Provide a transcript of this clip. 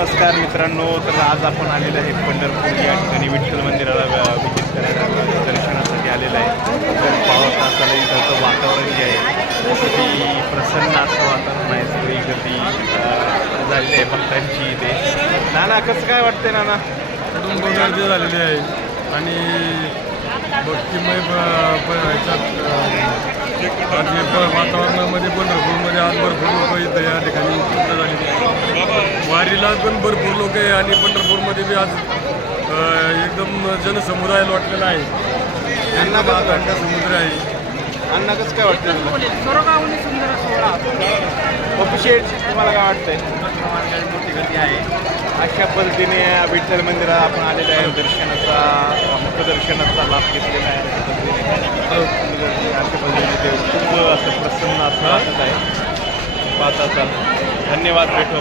नमस्कार मित्रांनो. तर आज आपण आलेलो आहे पंढरपूर या ठिकाणी विठ्ठल मंदिराला विजिट करायला दर्शनासाठी आलेलं आहे. तर पावत असताना इथं वातावरण जे आहे अगदी प्रसन्न असं वातावरण आहे. सगळी गर्दी झालेली आहे भक्तांची. इथे नाना कसं काय वाटतंय नाना? कुटुंब गर्दी झालेली आहे आणि भक्तिमय वातावरणामध्ये पंढरपूरमध्ये आज भरपूर लोक इथं या ठिकाणी उपलब्ध झालेली आहे. वारीला पण भरपूर लोक आहे आणि पंढरपूरमध्ये बी आज एकदम जनसमुदाय लोटलेला आहे. अण्णा अखंड समुद्र आहे. अण्णा कसं काय वाटतंय तुला? शेठ तुम्हाला काय वाटतंय? मोठी गर्दी आहे. अशा पद्धतीने विठ्ठल मंदिरात आपण आलेलं आहे. मुखदर्शनाचा लाभ घेतलेला आहे. अशा पद्धतीने ते खूप असं प्रसन्न असं वाटत आहे. पाहत असाल. धन्यवाद. भेटू.